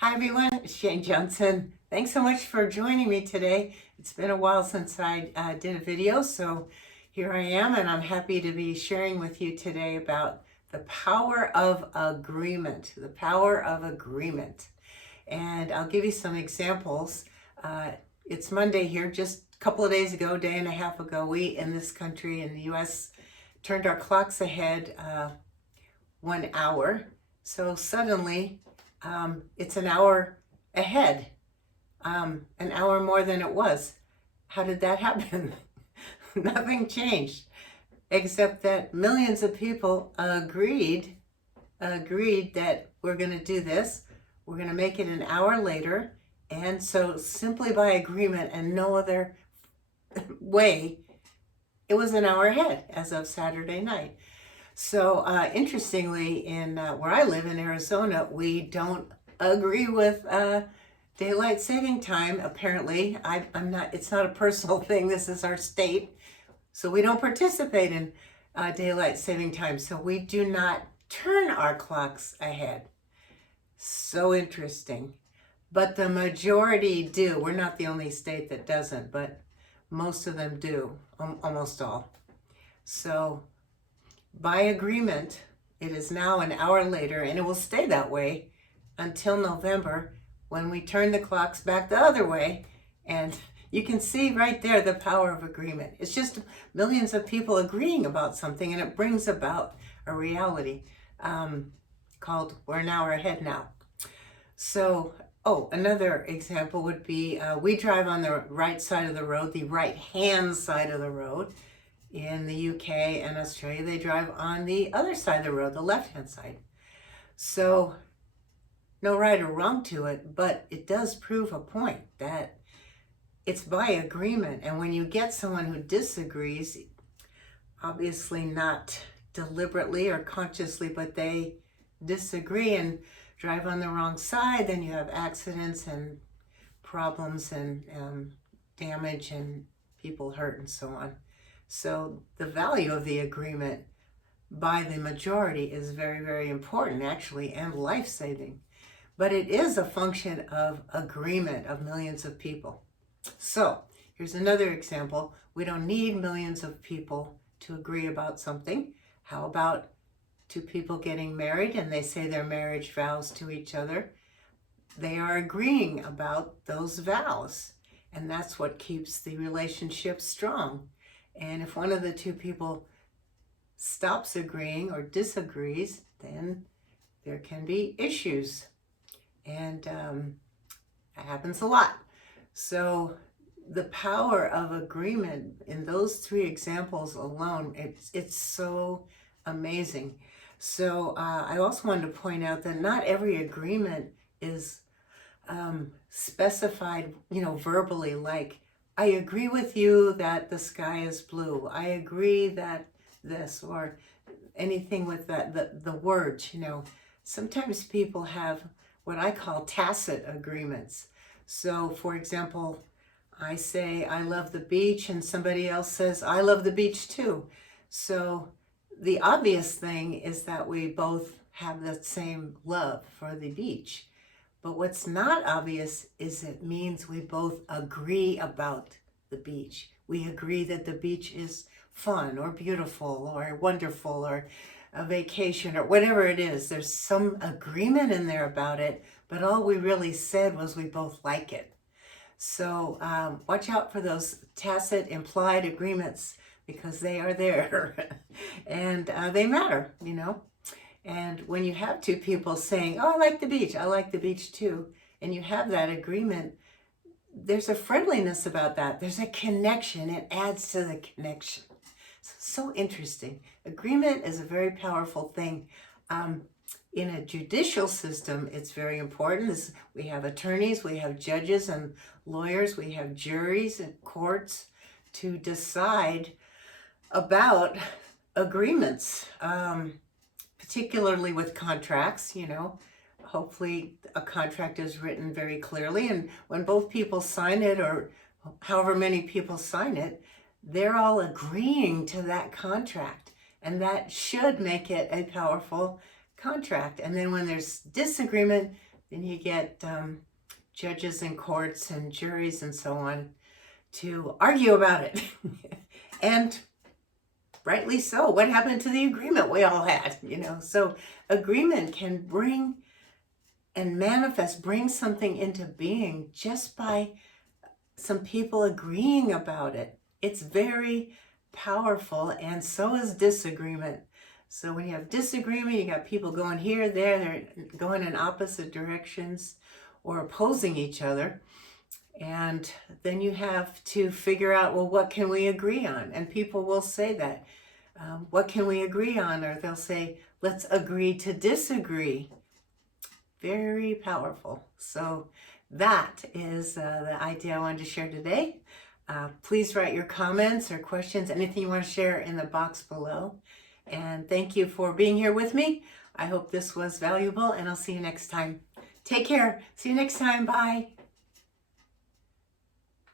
Hi everyone, it's Jane Johnson. Thanks so much for joining me today. It's been a while since I did a video, so here I am, and I'm happy to be sharing with you today about the power of agreement. The power of agreement. And I'll give you some examples. It's Monday here, just a couple of days ago, day and a half ago, we in this country, in the US, turned our clocks ahead 1 hour. So suddenly, it's an hour ahead, an hour more than it was. How did that happen? Nothing changed, except that millions of people agreed that we're going to do this. We're going to make it an hour later. And so simply by agreement and no other way, it was an hour ahead as of Saturday night. So interestingly, in where I live in Arizona, we don't agree with daylight saving time. Apparently, I'm not. It's not a personal thing. This is our state, so we don't participate in daylight saving time. So we do not turn our clocks ahead. So interesting, but the majority do. We're not the only state that doesn't, but most of them do. Almost all. So by agreement, it is now an hour later, and it will stay that way until November when we turn the clocks back the other way. And you can see right there the power of agreement. It's just millions of people agreeing about something, and it brings about a reality called we're an hour ahead now. So, another example would be we drive on the right side of the road, the right-hand side of the road. In the UK and Australia, they drive on the other side of the road, the left-hand side. So no right or wrong to it, but it does prove a point that it's by agreement. And when you get someone who disagrees, obviously not deliberately or consciously, but they disagree and drive on the wrong side, then you have accidents and problems and damage and people hurt and so on. So the value of the agreement by the majority is very, very important, actually, and life-saving. But it is a function of agreement of millions of people. So here's another example. We don't need millions of people to agree about something. How about two people getting married and they say their marriage vows to each other? They are agreeing about those vows, and that's what keeps the relationship strong. And if one of the two people stops agreeing or disagrees, then there can be issues. And that happens a lot. So the power of agreement in those three examples alone, it's so amazing. So I also wanted to point out that not every agreement is specified, verbally, like, I agree with you that the sky is blue. I agree that this, or anything with that, the words, Sometimes people have what I call tacit agreements. So, for example, I say, I love the beach, and somebody else says, I love the beach too. So the obvious thing is that we both have the same love for the beach. But what's not obvious is it means we both agree about the beach. We agree that the beach is fun or beautiful or wonderful or a vacation or whatever it is. There's some agreement in there about it, but all we really said was we both like it. So watch out for those tacit implied agreements because they are there and they matter, And when you have two people saying, oh, I like the beach too, and you have that agreement, there's a friendliness about that. There's a connection. It adds to the connection. So interesting. Agreement is a very powerful thing. In a judicial system, it's very important. We have attorneys, we have judges and lawyers, we have juries and courts to decide about agreements. Particularly with contracts, hopefully a contract is written very clearly, and when both people sign it, or however many people sign it, they're all agreeing to that contract, and that should make it a powerful contract. And then when there's disagreement, then you get judges and courts and juries and so on to argue about it. And rightly so. What happened to the agreement we all had? So agreement can bring and manifest, bring something into being just by some people agreeing about it. It's very powerful, and so is disagreement. So when you have disagreement, you got people going here, there, they're going in opposite directions or opposing each other. And then you have to figure out, well, what can we agree on? And people will say that. What can we agree on? Or they'll say, let's agree to disagree. Very powerful. So that is the idea I wanted to share today. Please write your comments or questions, anything you want to share in the box below. And thank you for being here with me. I hope this was valuable, and I'll see you next time. Take care. See you next time. Bye.